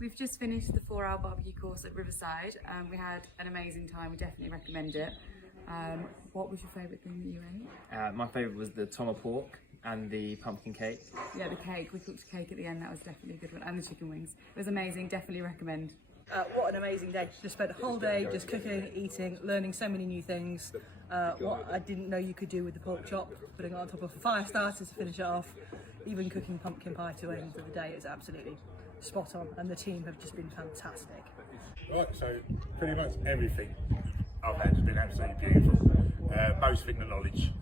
We've just finished the 4-hour barbecue course at Riverside. We had an amazing time, we definitely recommend it. What was your favourite thing that you ate? My favourite was the tomahawk and the pumpkin cake. Yeah, the cake. We cooked a cake at the end, that was definitely a good one. And the chicken wings. It was amazing, definitely recommend. What an amazing day. Just spent the whole day just cooking, eating, learning so many new things. What I didn't know you could do with the pork chop, putting it on top of fire starters to finish it off, even cooking pumpkin pie to end of the day is absolutely spot on, and the team have just been fantastic. Right, so pretty much everything I've had has been absolutely beautiful. Most thing the knowledge,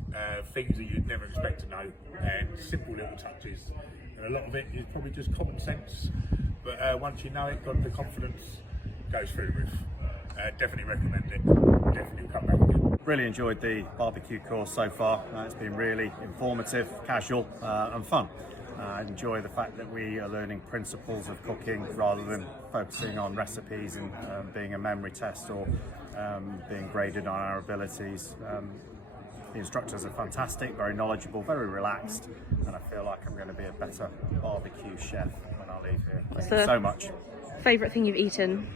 things that you'd never expect to know, and simple little touches. And a lot of it is probably just common sense, but once you know it, got the confidence goes through the roof. Definitely recommend it. Definitely come back again. Really enjoyed the barbecue course so far. It's been really informative, casual and fun. I enjoy the fact that we are learning principles of cooking rather than focusing on recipes and being a memory test or being graded on our abilities. The instructors are fantastic, very knowledgeable, very relaxed, and I feel like I'm going to be a better barbecue chef when I leave here. Thank you so much. Favourite thing you've eaten?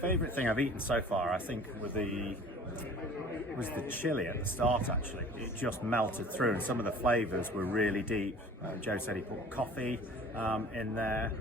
Favourite thing I've eaten so far, I think, was the chili at the start. Actually, it just melted through, and some of the flavours were really deep. Joe said he put coffee in there.